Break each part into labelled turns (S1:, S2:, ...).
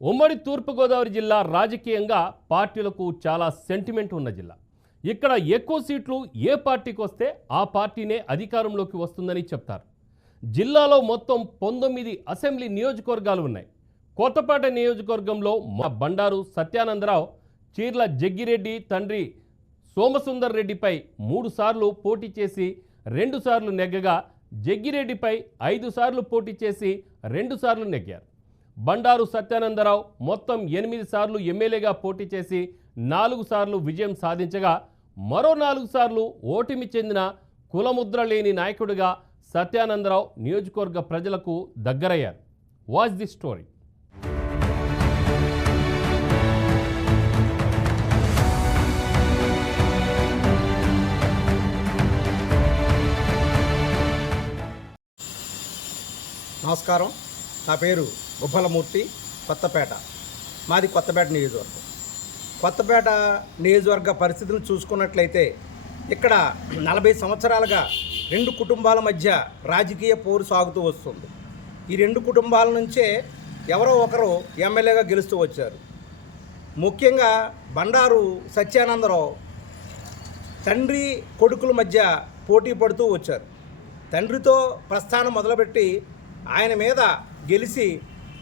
S1: ఉమ్మడి తూర్పుగోదావరి జిల్లా రాజకీయంగా పార్టీలకు చాలా సెంటిమెంట్ ఉన్న జిల్లా. ఇక్కడ ఎక్కువ సీట్లు ఏ పార్టీకి వస్తే ఆ పార్టీనే అధికారంలోకి వస్తుందని చెప్తారు. జిల్లాలో మొత్తం పంతొమ్మిది అసెంబ్లీ నియోజకవర్గాలు ఉన్నాయి. కొత్తపేట నియోజకవర్గంలో మా బండారు సత్యానందరావు చీర్ల జగ్గిరెడ్డి తండ్రి సోమసుందర్ రెడ్డిపై మూడు సార్లు పోటీ చేసి రెండుసార్లు నెగ్గగా జగ్గిరెడ్డిపై ఐదు సార్లు పోటీ చేసి రెండు సార్లు నెగ్గారు. బండారు సత్యానందరావు మొత్తం ఎనిమిది సార్లు ఎమ్మెల్యేగా పోటీ చేసి నాలుగు సార్లు విజయం సాధించగా మరో నాలుగు సార్లు ఓటమి చెందిన కులముద్ర లేని నాయకుడిగా సత్యానందరావు నియోజకవర్గ ప్రజలకు దగ్గరయ్యారు. వాచ్ ది స్టోరీ
S2: నమస్కారం. నా పేరు ఉభలమూర్తి కొత్తపేట. మాది కొత్తపేట నియోజకవర్గం. కొత్తపేట నియోజకవర్గ పరిస్థితులు చూసుకున్నట్లయితే ఇక్కడ నలభై సంవత్సరాలుగా రెండు కుటుంబాల మధ్య రాజకీయ పోరు సాగుతూ వస్తుంది. ఈ రెండు కుటుంబాల నుంచే ఎవరో ఒకరు ఎమ్మెల్యేగా గెలుస్తూ వచ్చారు. ముఖ్యంగా బండారు సత్యానందరావు తండ్రి కొడుకుల మధ్య పోటీ పడుతూ వచ్చారు. తండ్రితో ప్రస్థానం మొదలుపెట్టి ఆయన మీద గెలిచి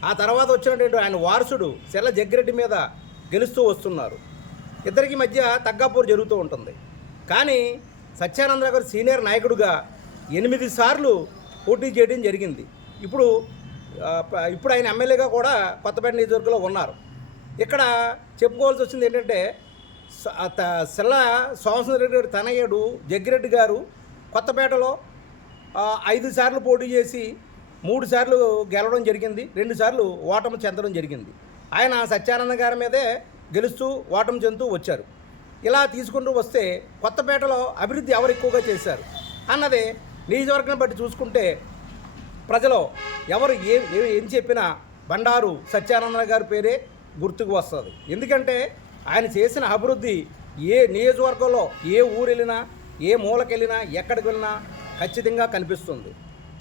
S2: ఆ తర్వాత వచ్చినటువంటి ఆయన వారసుడు సెల్ల జగ్గిరెడ్డి మీద గెలుస్తూ వస్తున్నారు. ఇద్దరికి మధ్య తగ్గాపూర్ జరుగుతూ ఉంటుంది. కానీ సత్యానందరావు గారు సీనియర్ నాయకుడుగా ఎనిమిది సార్లు పోటీ చేయడం జరిగింది. ఇప్పుడు ఇప్పుడు ఆయన ఎమ్మెల్యేగా కూడా కొత్తపేట నియోజకవర్గంలో ఉన్నారు. ఇక్కడ చెప్పుకోవాల్సి వచ్చింది ఏంటంటే సెల్ల సోమసుందర గారి తనయుడు జగ్గిరెడ్డి గారు కొత్తపేటలో ఐదు సార్లు పోటీ చేసి మూడు సార్లు గెలవడం జరిగింది రెండు సార్లు ఓటమి చెందడం జరిగింది. ఆయన సత్యానంద గారి మీదే గెలుస్తూ ఓటమి చెందుతూ వచ్చారు. ఇలా తీసుకుంటూ వస్తే కొత్తపేటలో అభివృద్ధి ఎవరు ఎక్కువగా చేశారు? అన్నది నియోజకవర్గం బట్టి చూసుకుంటే ప్రజలు ఎవరు ఏ ఏం చెప్పినా బండారు సత్యానంద గారి పేరే గుర్తుకు వస్తుంది. ఎందుకంటే ఆయన చేసిన అభివృద్ధి ఏ నియోజకవర్గంలో ఏ ఊరు వెళ్ళినా ఏ మూలకెళ్ళినా ఎక్కడికి వెళ్ళినా ఖచ్చితంగా కనిపిస్తుంది.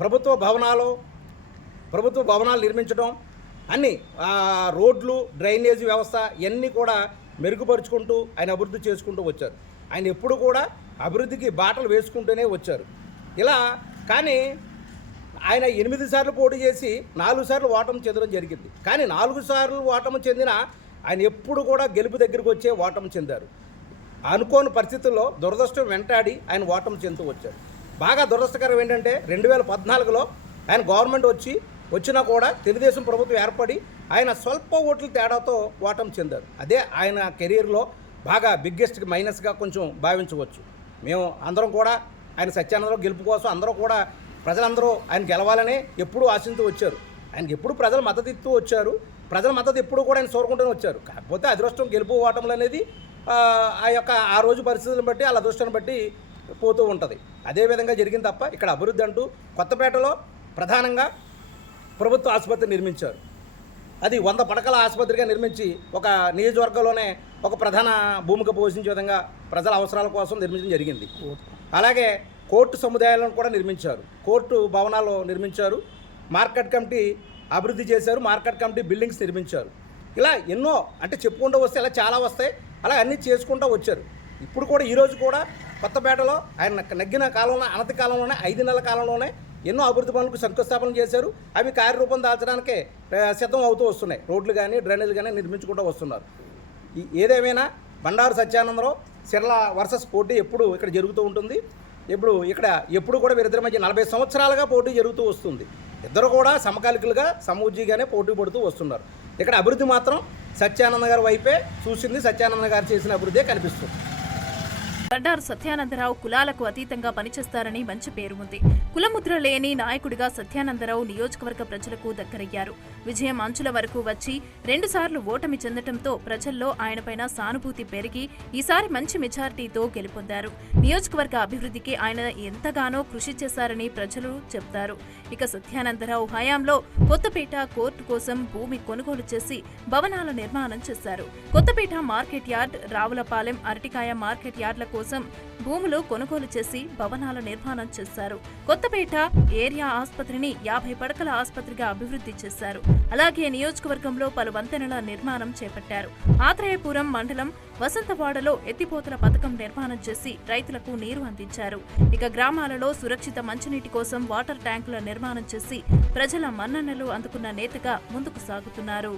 S2: ప్రభుత్వ భవనాలు ప్రభుత్వ భవనాలు నిర్మించడం అన్ని రోడ్లు డ్రైనేజీ వ్యవస్థ ఇవన్నీ కూడా మెరుగుపరుచుకుంటూ ఆయన అభివృద్ధి చేసుకుంటూ వచ్చారు. ఆయన ఎప్పుడు కూడా అభివృద్ధికి బాటలు వేసుకుంటూనే వచ్చారు. ఇలా కానీ ఆయన ఎనిమిది సార్లు పోటీ చేసి నాలుగు సార్లు ఓటమి చెందడం జరిగింది. కానీ నాలుగు సార్లు ఓటమి చెందిన ఆయన ఎప్పుడు కూడా గెలుపు దగ్గరికి వచ్చే ఓటమి చెందారు. అనుకోని పరిస్థితుల్లో దురదృష్టం వెంటాడి ఆయన ఓటమి చెందుతూ వచ్చారు. బాగా దురదృష్టకరం ఏంటంటే రెండు వేల పద్నాలుగులో ఆయన గవర్నమెంట్ వచ్చి వచ్చినా కూడా తెలుగుదేశం ప్రభుత్వం ఏర్పడి ఆయన స్వల్ప ఓట్ల తేడాతో ఓటం చెందారు. అదే ఆయన కెరీర్లో బాగా బిగ్గెస్ట్ మైనస్గా కొంచెం భావించవచ్చు. మేము అందరం కూడా ఆయన సత్యానందరావు గెలుపు కోసం అందరూ కూడా ప్రజలందరూ ఆయన గెలవాలనే ఎప్పుడూ ఆశిస్తూ వచ్చారు. ఆయనకి ఎప్పుడు ప్రజలు మద్దతు ఇస్తూ వచ్చారు. ప్రజల మద్దతు ఎప్పుడు కూడా ఆయన కోరుకుంటూనే వచ్చారు. కాకపోతే అదృష్టం గెలుపు ఓటములు అనేది ఆ, ఆ యొక్క ఆ రోజు పరిస్థితులను బట్టి వాళ్ళ అదృష్టాన్ని బట్టి పోతూ ఉంటుంది. అదే విధంగా జరిగింది తప్ప ఇక్కడ అభివృద్ధి అంటూ కొత్తపేటలో ప్రధానంగా ప్రభుత్వ ఆసుపత్రి నిర్మించారు. అది వంద పడకల ఆసుపత్రిగా నిర్మించి ఒక నియోజకవర్గంలోనే ఒక ప్రధాన భూమిక పోషించే విధంగా ప్రజల అవసరాల కోసం నిర్మించడం జరిగింది. అలాగే కోర్టు సముదాయాలను కూడా నిర్మించారు. కోర్టు భవనాలు నిర్మించారు. మార్కెట్ కమిటీ అభివృద్ధి చేశారు. మార్కెట్ కమిటీ బిల్డింగ్స్ నిర్మించారు. ఇలా ఎన్నో అంటే చెప్పుకుంటూ వస్తే ఇలా చాలా వస్తాయి. అలా అన్నీ చేసుకుంటూ వచ్చారు. ఇప్పుడు కూడా ఈరోజు కూడా కొత్తపేటలో ఆయన నగ్గిన కాలంలో అనతి కాలంలోనే ఐదు నెలల కాలంలోనే ఎన్నో అభివృద్ధి పనులకు శంకుస్థాపన చేశారు. అవి కార్యరూపం దాల్చడానికే సిద్ధం అవుతూ వస్తున్నాయి. రోడ్లు కానీ డ్రైనేజీలు కానీ నిర్మించుకుంటూ వస్తున్నారు. ఈ- ఏదేమైనా బండారు సత్యానందరావు సిరల వర్సెస్ పోటీ ఎప్పుడు ఇక్కడ జరుగుతూ ఉంటుంది. ఇప్పుడు ఇక్కడ ఎప్పుడు కూడా వీరిద్దరి మధ్య నలభై సంవత్సరాలుగా పోటీ జరుగుతూ వస్తుంది. ఇద్దరు కూడా సమకాలికలుగా సమూజీగానే పోటీ పడుతూ వస్తున్నారు. ఇక్కడ అభివృద్ధి మాత్రం సత్యానంద గారి వైపే చూసింది. సత్యానంద గారు చేసిన అభివృద్ధే కనిపిస్తుంది.
S3: బండారు సత్యానందరావు కులాలకు అతీతంగా పనిచేస్తారని మంచి పేరు ఉంది. కులముద్ర లేని నాయకుడిగా సత్యానందరావు నియోజకవర్గ ప్రజలకు దగ్గరయ్యారు. విజయం అంచుల వరకు వచ్చి రెండుసార్లు ఓటమి చెందటంతో ప్రజల్లో ఆయనపైన సానుభూతి పెరిగి ఈసారి మంచి మెజారిటీతో గెలుపొందారు. నియోజకవర్గ అభివృద్ధికి ఆయన ఎంతగానో కృషి చేశారని ప్రజలు చెప్తారు ఇక సత్యానందరావు హయాంలో కొత్తపేట కోర్టు కోసం భూమి కొనుగోలు చేసి భవనాల నిర్మాణం చేశారు. కొత్తపేట మార్కెట్ యార్డ్ రావులపాలెం అరటికాయ మార్కెట్ యార్డ్ల కోసం భూములు కొనుగోలు చేసి భవనాల నిర్మాణం చేశారు. కొత్త కొత్తపేట ఏరియా ఆసుపత్రిని యాభై పడకల ఆసుపత్రిగా అభివృద్ధి చేశారు. అలాగే నియోజకవర్గంలో పలు వంతెనల నిర్మాణం చేపట్టారు. ఆత్రేయపురం మండలం వసంతవాడలో ఎత్తిపోతల పథకం నిర్మాణం చేసి రైతులకు నీరు అందించారు. ఇక గ్రామాలలో సురక్షిత మంచినీటి కోసం వాటర్ ట్యాంకుల నిర్మాణం చేసి ప్రజల మన్ననలు అందుకున్న నేతగా ముందుకు సాగుతున్నారు.